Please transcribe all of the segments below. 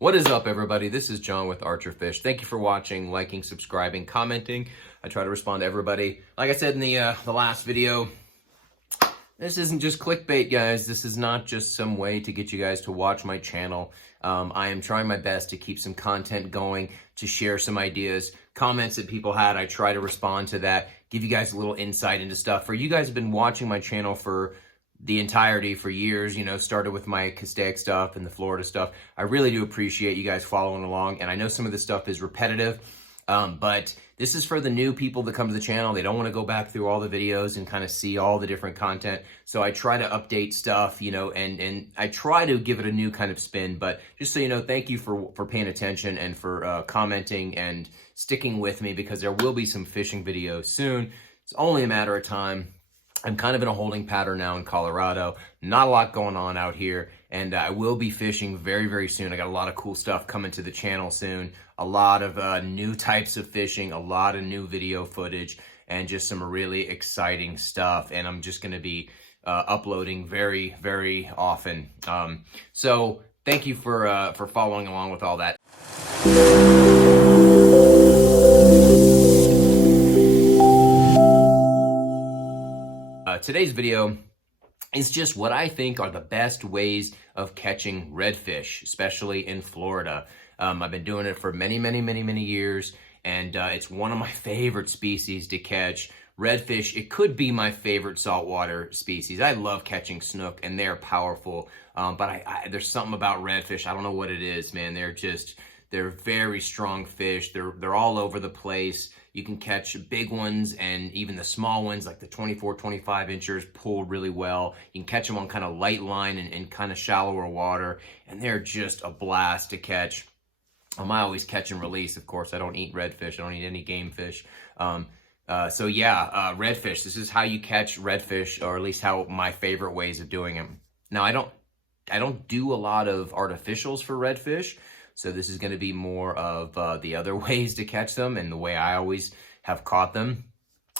What is up, everybody? This is John with Archer Fish. Thank you for watching, liking, subscribing, commenting. I try to respond to everybody. Like I said in the last video, this isn't just clickbait, guys. This is not just some way to get you guys to watch my channel. I am trying my best to keep some content going, to share some ideas, comments that people had. I try to respond to that, give you guys a little insight into stuff. For you guys who have been watching my channel for the entirety for years, you know, started with my Castaic stuff and the Florida stuff. I really do appreciate you guys following along, and I know some of this stuff is repetitive, but this is for the new people that come to the channel. They don't want to go back through all the videos and kind of see all the different content. So I try to update stuff, you know, and I try to give it a new kind of spin. But just so you know, thank you for paying attention and for commenting and sticking with me, because there will be some fishing videos soon. It's only a matter of time. I'm kind of in a holding pattern now in Colorado. Not a lot going on out here, and I will be fishing very, very soon. I got a lot of cool stuff coming to the channel soon. A lot of new types of fishing, a lot of new video footage, and just some really exciting stuff. And I'm just going to be uploading very, very often. So thank you for following along with all that. Today's video is just what I think are the best ways of catching redfish, especially in Florida. I've been doing it for many, many, many, many years, and it's one of my favorite species to catch. Redfish, it could be my favorite saltwater species. I love catching snook, and they're powerful, but there's something about redfish. I don't know what it is, man. They're very strong fish. They're all over the place. You can catch big ones, and even the small ones, like the 24, 25 inchers, pull really well. You can catch them on kind of light line and kind of shallower water, and they're just a blast to catch. I always catch and release, of course. I don't eat redfish. I don't eat any game fish. So yeah, redfish. This is how you catch redfish, or at least how my favorite ways of doing them. Now, I don't do a lot of artificials for redfish. So this is going to be more of the other ways to catch them and the way I always have caught them.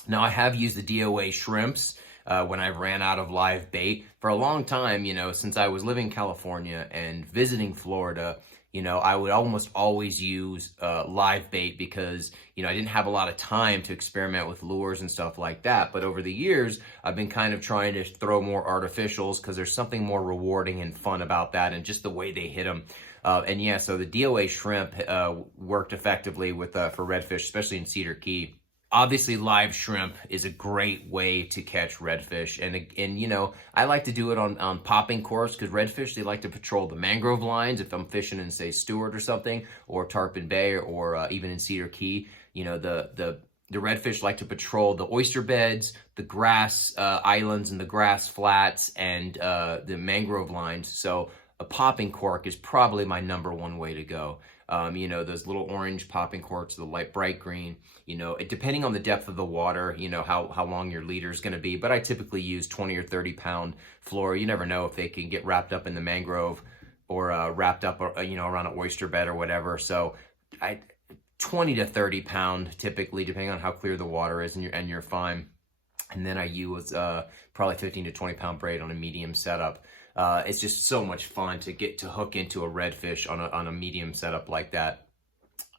Now, I have used the DOA shrimps when I ran out of live bait. For a long time, you know, since I was living in California and visiting Florida, you know, I would almost always use live bait because, you know, I didn't have a lot of time to experiment with lures and stuff like that. But over the years, I've been kind of trying to throw more artificials because there's something more rewarding and fun about that, and just the way they hit them. And yeah, so the DOA shrimp worked effectively with for redfish, especially in Cedar Key. Obviously, live shrimp is a great way to catch redfish. And you know, I like to do it on popping corks, because redfish, they like to patrol the mangrove lines. If I'm fishing in, say, Stewart or something, or Tarpon Bay, or even in Cedar Key, you know, the redfish like to patrol the oyster beds, the grass islands and the grass flats, and the mangrove lines. So a popping cork is probably my #1 way to go. You know, those little orange popping corks, the light bright green, you know, depending on the depth of the water, you know, how long your leader is going to be. But I typically use 20 or 30 pound fluoro. You never know if they can get wrapped up in the mangrove, or wrapped up, you know, around an oyster bed or whatever. So 20 to 30 pound typically, depending on how clear the water is, and you're fine. And then I use probably 15 to 20 pound braid on a medium setup. It's just so much fun to get to hook into a redfish on a medium setup like that.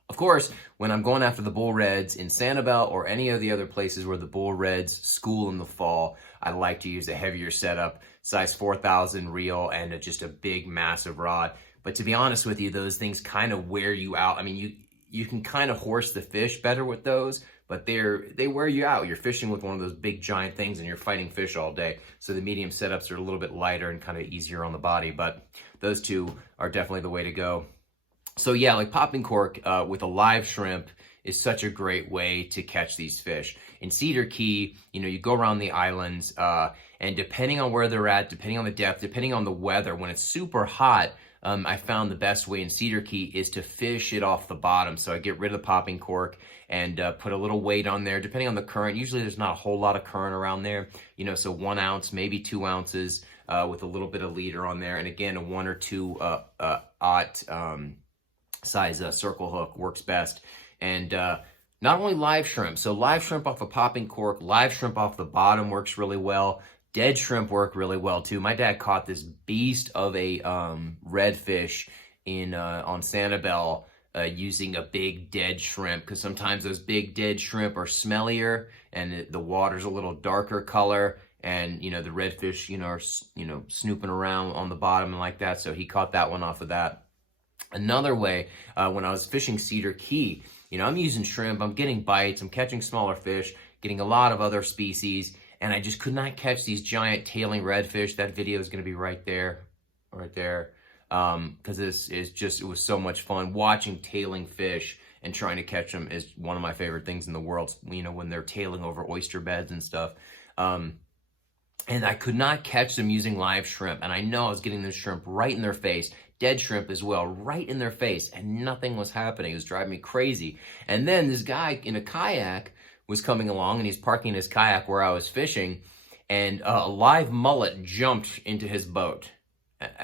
Of course, when I'm going after the bull reds in Sanibel or any of the other places where the bull reds school in the fall, I like to use a heavier setup, size 4,000 reel, and just a big, massive rod. But to be honest with you, those things kind of wear you out. I mean, you can kind of horse the fish better with those, but they wear you out. You're fishing with one of those big giant things and you're fighting fish all day. So the medium setups are a little bit lighter and kind of easier on the body, but those two are definitely the way to go. So yeah, like popping cork with a live shrimp is such a great way to catch these fish. In Cedar Key, you know, you go around the islands, and depending on where they're at, depending on the depth, depending on the weather, when it's super hot, I found the best way in Cedar Key is to fish it off the bottom. So I get rid of the popping cork and put a little weight on there, depending on the current. Usually there's not a whole lot of current around there, you know, so 1 ounce, maybe 2 ounces with a little bit of leader on there. And again, a 1 or 2 aught size circle hook works best. And not only live shrimp, so live shrimp off a popping cork, live shrimp off the bottom works really well. Dead shrimp work really well too. My dad caught this beast of a redfish in on Sanibel using a big dead shrimp, because sometimes those big dead shrimp are smellier and the water's a little darker color, and the redfish are snooping around on the bottom and like that. So he caught that one off of that. Another way, when I was fishing Cedar Key, I'm using shrimp, I'm getting bites, I'm catching smaller fish, getting a lot of other species, and I just could not catch these giant tailing redfish. That video is going to be right there, because it was so much fun. Watching tailing fish and trying to catch them is one of my favorite things in the world, when they're tailing over oyster beds and stuff. And I could not catch them using live shrimp, and I know I was getting this shrimp right in their face, dead shrimp as well, right in their face, and nothing was happening. It was driving me crazy. And then this guy in a kayak was coming along, and he's parking his kayak where I was fishing, and a live mullet jumped into his boat,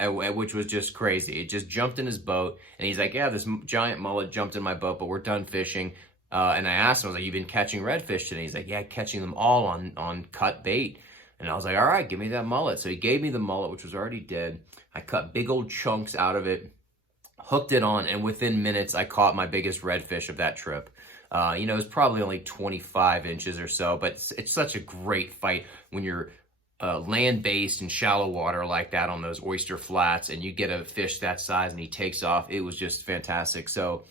which was just crazy. It just jumped in his boat, and he's like, yeah, this giant mullet jumped in my boat, but we're done fishing. And I asked him, I was like, you've been catching redfish today? He's like, yeah, catching them all on cut bait. And I was like, all right, give me that mullet. So he gave me the mullet, which was already dead. I cut big old chunks out of it, hooked it on, and within minutes, I caught my biggest redfish of that trip. It was probably only 25 inches or so, but it's such a great fight when you're land-based in shallow water like that on those oyster flats, and you get a fish that size and he takes off. It was just fantastic. So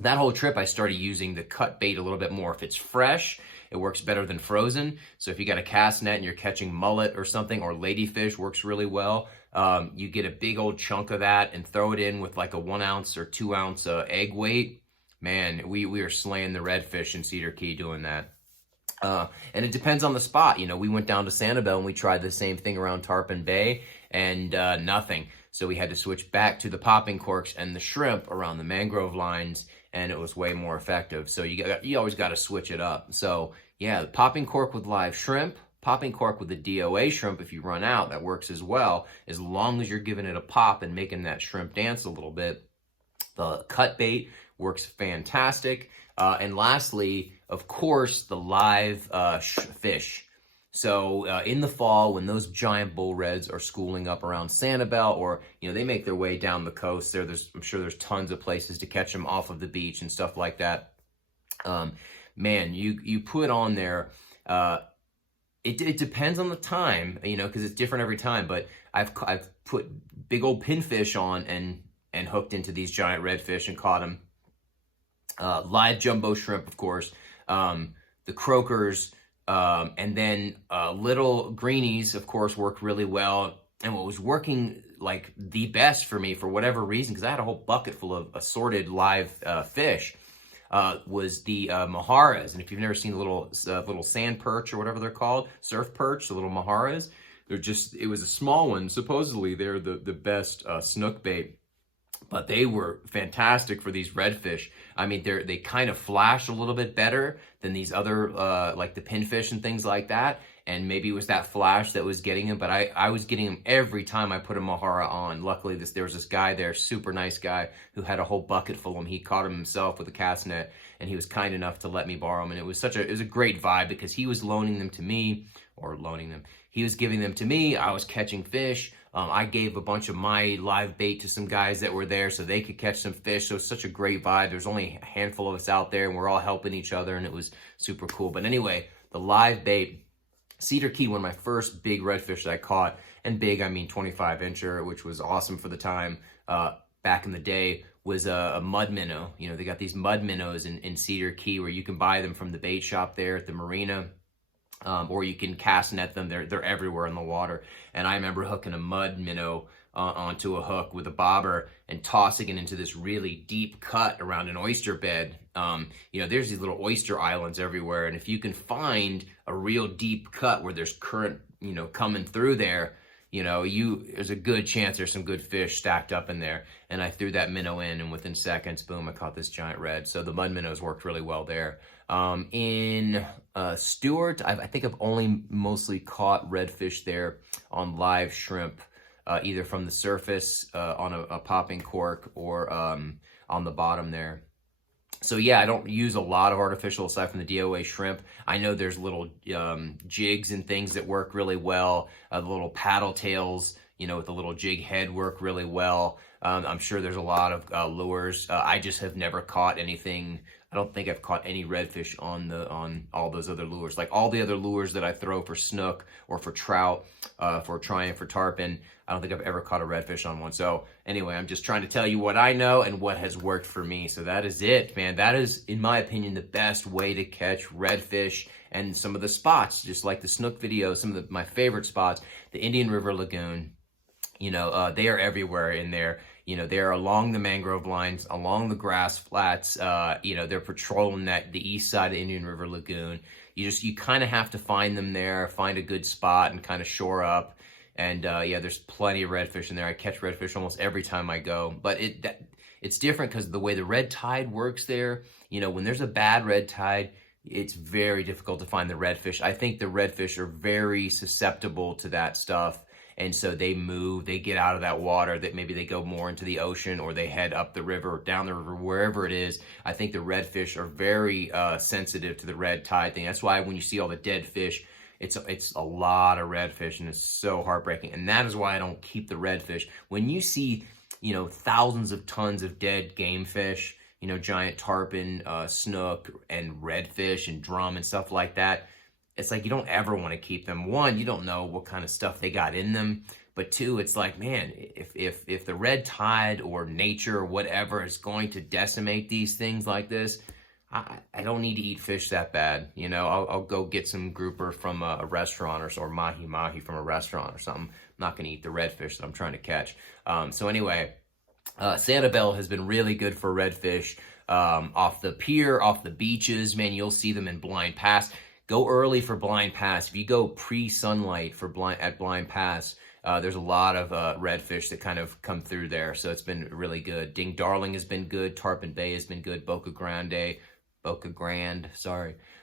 that whole trip, I started using the cut bait a little bit more. If it's fresh, it works better than frozen. So if you got a cast net and you're catching mullet or something, or ladyfish works really well. You get a big old chunk of that and throw it in with like a 1 ounce or 2 ounce egg weight. Man, we are slaying the redfish in Cedar Key doing that. And it depends on the spot. We went down to Sanibel and we tried the same thing around Tarpon Bay, and nothing. So we had to switch back to the popping corks and the shrimp around the mangrove lines, and it was way more effective. So you always got to switch it up. So yeah, the popping cork with live shrimp, popping cork with the DOA shrimp, if you run out, that works as well, as long as you're giving it a pop and making that shrimp dance a little bit. The cut bait works fantastic. And lastly, of course, the live fish. So in the fall, when those giant bull reds are schooling up around Sanibel, or they make their way down the coast, I'm sure there's tons of places to catch them off of the beach and stuff like that. Man, you put on there. It depends on the time, because it's different every time. But I've put big old pinfish on and hooked into these giant redfish and caught them. Live jumbo shrimp, of course, the croakers, and then little greenies, of course, work really well. And what was working like the best for me, for whatever reason, because I had a whole bucket full of assorted live fish, was the maharas. And if you've never seen the little sand perch or whatever they're called, surf perch, the little maharas, it was a small one. Supposedly they're the best snook bait. But they were fantastic for these redfish. I mean, they kind of flash a little bit better than these other, like the pinfish and things like that. And maybe it was that flash that was getting them, but I was getting them every time I put a mahara on. Luckily, there was this guy there, super nice guy, who had a whole bucket full of them. He caught them himself with a cast net, and he was kind enough to let me borrow them. And it was a great vibe, because he was loaning them to me, he was giving them to me. I was catching fish. I gave a bunch of my live bait to some guys that were there so they could catch some fish. So it's such a great vibe. There's only a handful of us out there, and we're all helping each other, and it was super cool. But anyway, the live bait, Cedar Key, one of my first big redfish that I caught, and big, I mean 25-incher, which was awesome for the time back in the day, was a mud minnow. They got these mud minnows in Cedar Key where you can buy them from the bait shop there at the marina. Or you can cast net them. They're everywhere in the water. And I remember hooking a mud minnow onto a hook with a bobber and tossing it into this really deep cut around an oyster bed. There's these little oyster islands everywhere, and if you can find a real deep cut where there's current, coming through there, there's a good chance there's some good fish stacked up in there. And I threw that minnow in, and within seconds, boom, I caught this giant red. So the mud minnows worked really well there. In Stewart, I think I've only mostly caught redfish there on live shrimp, either from the surface on a popping cork, or on the bottom there. So yeah, I don't use a lot of artificial aside from the DOA shrimp. I know there's little jigs and things that work really well. The little paddle tails, with the little jig head work really well. I'm sure there's a lot of lures. I just have never caught anything. I don't think I've caught any redfish on all those other lures. Like all the other lures that I throw for snook or for trout, for trying for tarpon, I don't think I've ever caught a redfish on one. So anyway, I'm just trying to tell you what I know and what has worked for me. So that is it, man. That is, in my opinion, the best way to catch redfish. And some of the spots, just like the snook video, some of my favorite spots, the Indian River Lagoon, they are everywhere in there. They're along the mangrove lines, along the grass flats. They're patrolling the east side of the Indian River Lagoon. You kind of have to find them there, find a good spot and kind of shore up. And there's plenty of redfish in there. I catch redfish almost every time I go. But it's different because of the way the red tide works there. When there's a bad red tide, it's very difficult to find the redfish. I think the redfish are very susceptible to that stuff. And so they move, they get out of that water, that maybe they go more into the ocean or they head up the river, down the river, wherever it is. I think the redfish are very sensitive to the red tide thing. That's why when you see all the dead fish, it's a lot of redfish and it's so heartbreaking. And that is why I don't keep the redfish. When you see, thousands of tons of dead game fish, giant tarpon, snook, and redfish and drum and stuff like that, it's like you don't ever want to keep them. One, you don't know what kind of stuff they got in them. But two, it's like, man, if the red tide or nature or whatever is going to decimate these things like this, I don't need to eat fish that bad. I'll go get some grouper from a restaurant or mahi from a restaurant or something. I'm not going to eat the redfish that I'm trying to catch. So anyway, Sanibel has been really good for redfish. Off the pier, off the beaches, man, you'll see them in Blind Pass. Go early for Blind Pass. If you go pre-sunlight at Blind Pass, there's a lot of redfish that kind of come through there. So it's been really good. Ding Darling has been good. Tarpon Bay has been good. Boca Grande,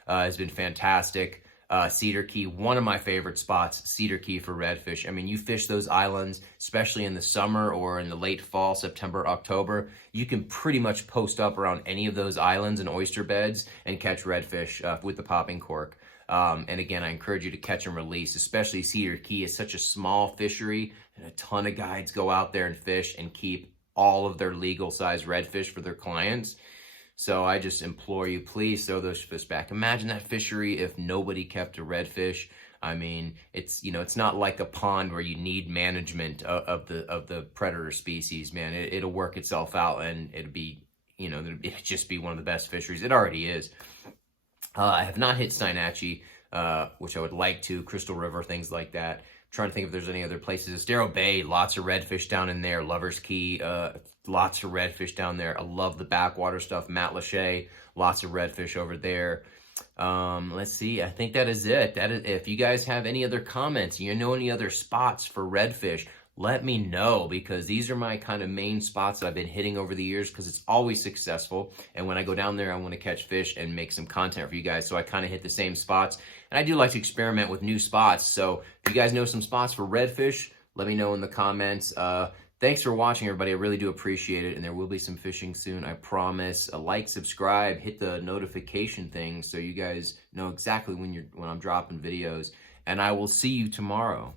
has been fantastic. Cedar Key, one of my favorite spots, Cedar Key for redfish. I mean, you fish those islands, especially in the summer or in the late fall, September, October, you can pretty much post up around any of those islands and oyster beds and catch redfish with the popping cork. And again, I encourage you to catch and release, especially Cedar Key is such a small fishery and a ton of guides go out there and fish and keep all of their legal size redfish for their clients. So I just implore you, please throw those fish back. Imagine that fishery if nobody kept a redfish. I mean, it's not like a pond where you need management of the predator species, man. It'll work itself out and it'll be, it'll just be one of the best fisheries. It already is. I have not hit Steinatchee, which I would like to, Crystal River, things like that. I'm trying to think if there's any other places. Estero Bay, lots of redfish down in there. Lover's Key, lots of redfish down there. I love the backwater stuff. Matlacha, lots of redfish over there. Let's see. I think that is it. If you guys have any other comments, any other spots for redfish, let me know, because these are my kind of main spots that I've been hitting over the years because it's always successful. And when I go down there, I want to catch fish and make some content for you guys. So I kind of hit the same spots. And I do like to experiment with new spots. So if you guys know some spots for redfish, let me know in the comments. Thanks for watching, everybody. I really do appreciate it. And there will be some fishing soon, I promise. Like, subscribe, hit the notification thing so you guys know exactly when I'm dropping videos. And I will see you tomorrow.